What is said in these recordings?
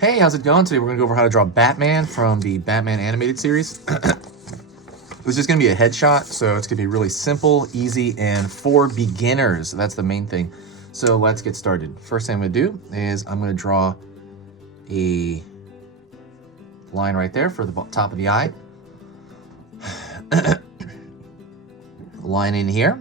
Hey, how's it going? Today we're going to go over how to draw Batman from the Batman animated series. It's just going to be a headshot, so it's going to be really simple, easy, and for beginners. That's the main thing. So let's get started. First thing I'm going to do is I'm going to draw a line right there for the top of the eye. Line in here.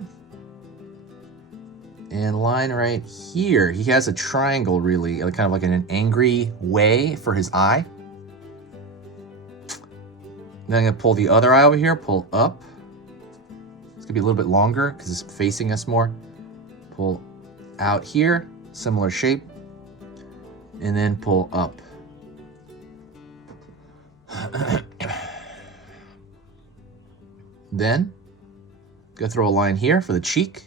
And line right here. He has a triangle, really, kind of like in an angry way for his eye. Then I'm going to pull the other eye over here, pull up. It's going to be a little bit longer because it's facing us more. Pull out here, similar shape. And then pull up. Then, go throw a line here for the cheek.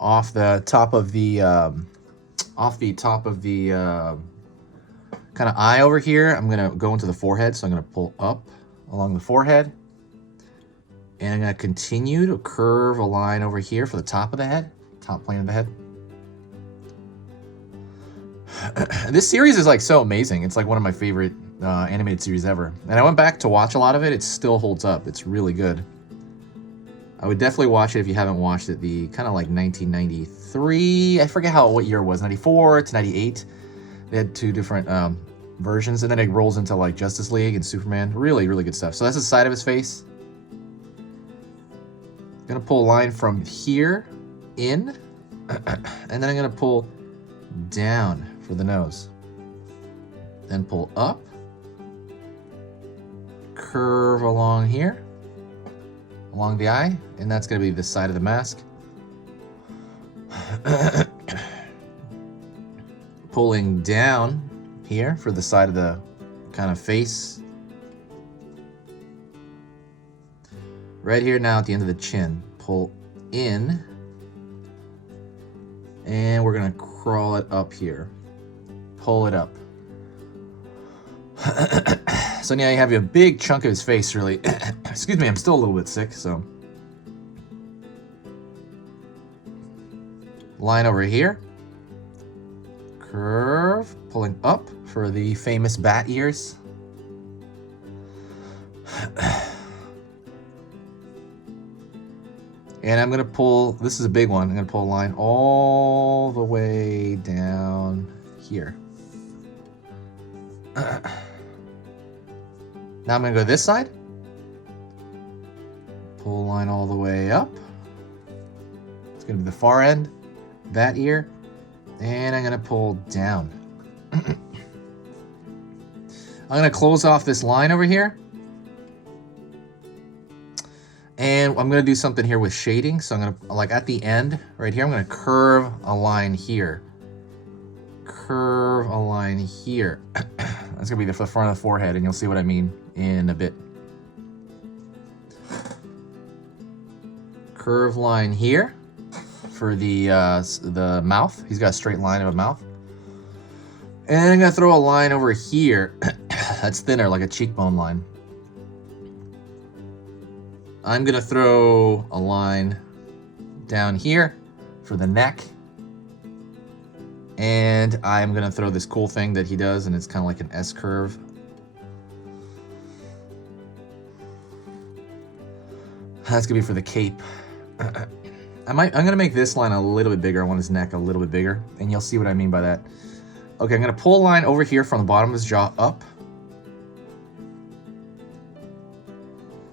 Off the top of the kind of eye over here, I'm gonna go into the forehead, so I'm gonna pull up along the forehead, and I'm gonna continue to curve a line over here for the top of the head, top plane of the head. This series is like so amazing. It's like one of my favorite animated series ever, and I went back to watch a lot of it. It still holds up. It's really good. I would definitely watch it if you haven't watched it. The kind of like 1993, I forget what year it was, 94 to 98. They had two different versions, and then it rolls into like Justice League and Superman. Really, really good stuff. So that's the side of his face. I'm gonna pull a line from here in, and then I'm gonna pull down for the nose. Then pull up, curve along here, along the eye, and that's going to be the side of the mask. Pulling down here for the side of the kind of face. Right here now at the end of the chin, pull in, and we're going to crawl it up here. Pull it up. So now you have a big chunk of his face, really. Excuse me, I'm still a little bit sick, so. Line over here. Curve, pulling up for the famous bat ears. And I'm gonna pull, this is a big one, I'm gonna pull a line all the way down here. Now I'm going to go this side. Pull a line all the way up. It's going to be the far end, that ear. And I'm going to pull down. I'm going to close off this line over here. And I'm going to do something here with shading. So I'm going to, like at the end, right here, I'm going to curve a line here. Curve a line here. That's going to be the front of the forehead, and you'll see what I mean in a bit. Curve line here for the mouth. He's got a straight line of a mouth. And I'm going to throw a line over here. That's thinner, like a cheekbone line. I'm going to throw a line down here for the neck. And I'm going to throw this cool thing that he does, and it's kind of like an S curve. That's going to be for the cape. I'm going to make this line a little bit bigger. I want his neck a little bit bigger, and you'll see what I mean by that. Okay, I'm going to pull a line over here from the bottom of his jaw up.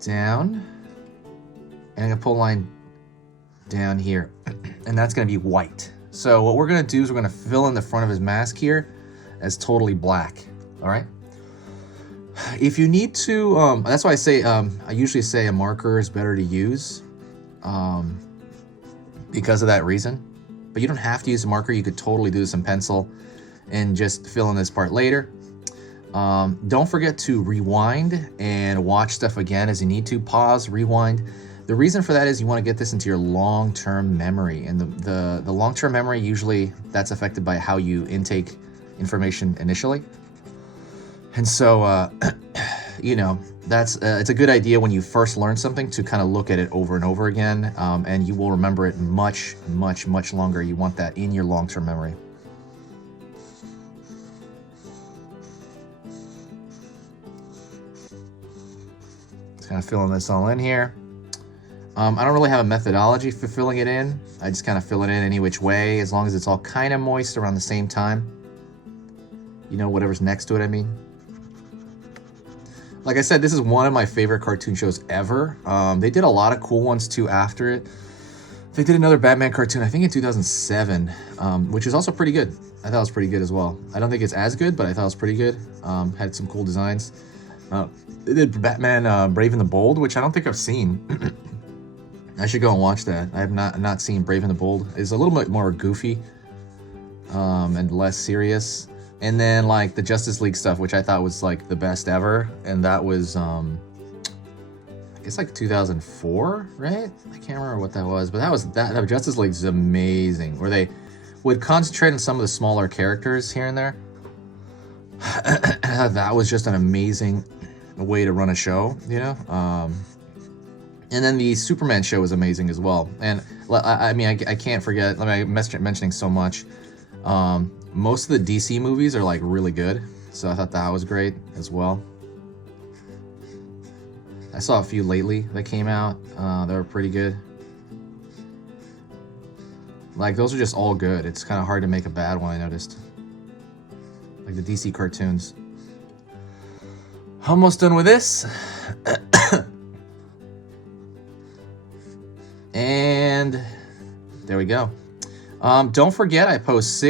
Down. And I'm going to pull a line down here. And that's going to be white. So what we're going to do is we're going to fill in the front of his mask here as totally black. All right. If you need to, that's why I say, I usually say a marker is better to use because of that reason. But you don't have to use a marker. You could totally do this in pencil and just fill in this part later. Don't forget to rewind and watch stuff again as you need to. Pause, rewind. The reason for that is you want to get this into your long-term memory, and the long-term memory, usually that's affected by how you intake information initially. And so, you know, that's it's a good idea when you first learn something to kind of look at it over and over again, and you will remember it much, much, much longer. You want that in your long-term memory. Just kind of filling this all in here. I don't really have a methodology for filling it in. I just kind of fill it in any which way, as long as it's all kind of moist around the same time. You know, whatever's next to it, I mean. Like I said, this is one of my favorite cartoon shows ever. They did a lot of cool ones too after it. They did another Batman cartoon, I think in 2007, which is also pretty good. I thought it was pretty good as well. I don't think it's as good, but I thought it was pretty good. Had some cool designs. They did Batman Brave and the Bold, which I don't think I've seen. I should go and watch that. I have not seen Brave and the Bold. It's a little bit more goofy and less serious. And then like the Justice League stuff, which I thought was like the best ever, and that was I guess like 2004, right? I can't remember what that was, but that Justice League is amazing. Where they would concentrate on some of the smaller characters here and there. That was just an amazing way to run a show, you know. And then the Superman show was amazing as well. And I mean, I can't forget. I'm mentioning so much. Most of the DC movies are like really good, so I thought that was great as well. I saw a few lately that came out. They were pretty good. Like those are just all good. It's kind of hard to make a bad one, I noticed. Like the DC cartoons. Almost done with this. And there we go. Don't forget, I post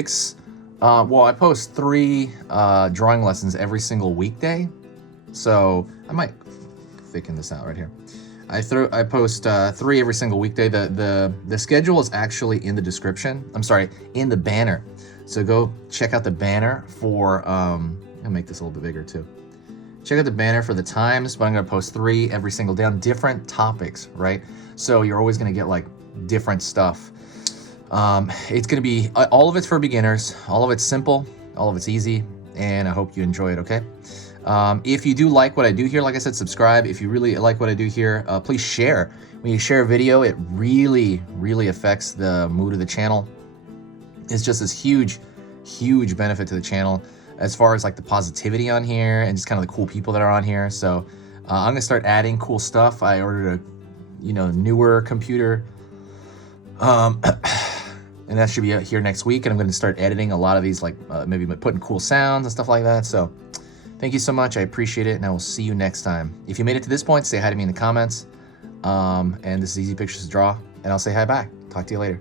I post 3 drawing lessons every single weekday. So I might thicken this out right here. I post 3 every single weekday. The schedule is actually in the description. I'm sorry, in the banner. So go check out the banner for, I'll make this a little bit bigger too. Check out the banner for the times, but I'm gonna post 3 every single day on different topics, right? So you're always gonna get like different stuff. It's gonna be, all of it's for beginners, all of it's simple, all of it's easy, and I hope you enjoy it, okay? If you do like what I do here, like I said, subscribe. If you really like what I do here, please share. When you share a video, it really, really affects the mood of the channel. It's just this huge, huge benefit to the channel as far as like the positivity on here and just kind of the cool people that are on here. So I'm gonna start adding cool stuff. I ordered a, newer computer, and that should be out here next week. And I'm gonna start editing a lot of these, like maybe putting cool sounds and stuff like that. So thank you so much. I appreciate it, and I will see you next time. If you made it to this point, say hi to me in the comments. And this is Easy Pictures to Draw, and I'll say hi back. Talk to you later.